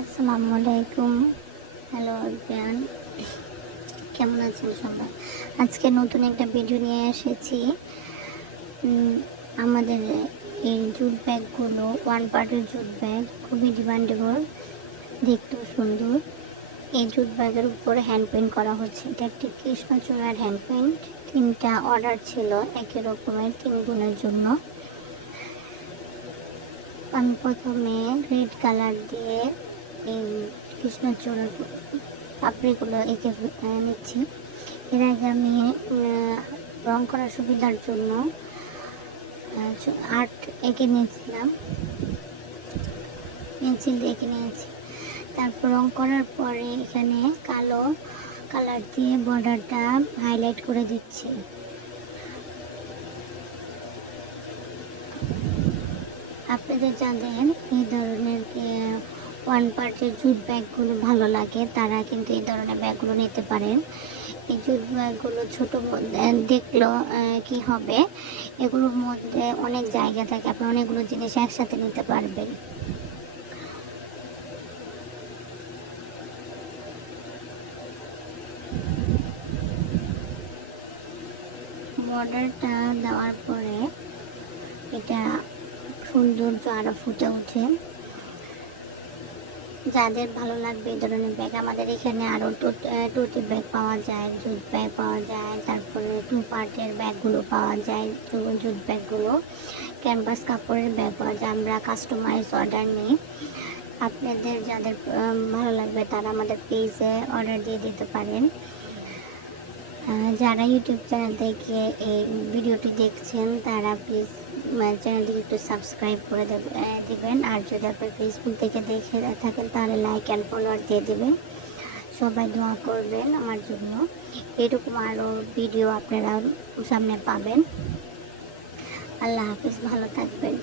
আসসালামু আলাইকুম। Hello everyone, কেমন আছেন সবাই? আজকে নতুন একটা ভিডিও নিয়ে এসেছি। আমাদের এই জুট ব্যাগগুলো ওয়ান পার্টের জুট ব্যাগ খুবই ডিমান্ডেবল, দেখতেও সুন্দর। এই জুট ব্যাগের উপরে হ্যান্ড পেইন্ট করা হচ্ছে। এটা একটি কৃষ্ণচূড়ার হ্যান্ড পেইন্ট। 3টা অর্ডার ছিল একই রকমের 3 বোনের জন্য। আমি প্রথমে রেড কালার দিয়ে এই কৃষ্ণচূড়ার পাপড়িগুলো এঁকে নিচ্ছি। এর আগে আমি রং করার সুবিধার জন্য আর্ট এঁকে নিয়েছিলাম, পেন্সিল দিয়ে এঁকে নিয়েছি। তারপর রং করার পরে এখানে কালো কালার দিয়ে বর্ডারটা হাইলাইট করে দিচ্ছি। আপনাদের যাদের এই ধরনের ওয়ান পার্টের জুট ব্যাগগুলো ভালো লাগে তারা কিন্তু এই ধরনের ব্যাগগুলো নিতে পারেন। এই জুট ব্যাগগুলো ছোটো দেখলেও কি হবে, এগুলোর মধ্যে অনেক জায়গা থাকে, আপনি অনেকগুলো জিনিস একসাথে নিতে পারবেন। বর্ডারটা দেওয়ার পরে এটা সৌন্দর্য আরও ফুটে ওঠে। যাদের ভালো লাগবে এই ধরনের ব্যাগ, আমাদের এখানে আরও টোটি ব্যাগ পাওয়া যায়, জুট ব্যাগ পাওয়া যায়, তারপরে 2 পার্টের ব্যাগগুলো পাওয়া যায়, জুট ব্যাগগুলো, ক্যানভাস কাপড়ের ব্যাগ পাওয়া যায়। আমরা কাস্টমাইজ অর্ডার নিই। আপনাদের যাদের ভালো লাগবে তারা আমাদের পেজে অর্ডার দিয়ে দিতে পারেন। যারা ইউটিউব চ্যানেল থেকে এই ভিডিওটি দেখছেন তারা প্লিজ চ্যানেলটিকে একটু সাবস্ক্রাইব করে দেবেন। আর যদি আপনার ফেসবুক থেকে দেখে থাকেন তাহলে লাইক অ্যান্ড ফলোয়ার দিয়ে দেবেন। সবাই দোয়া করবেন আমার জন্য। এরকম আরও ভিডিও আপনারা সামনে পাবেন। আল্লাহ হাফিজ, ভালো থাকবেন।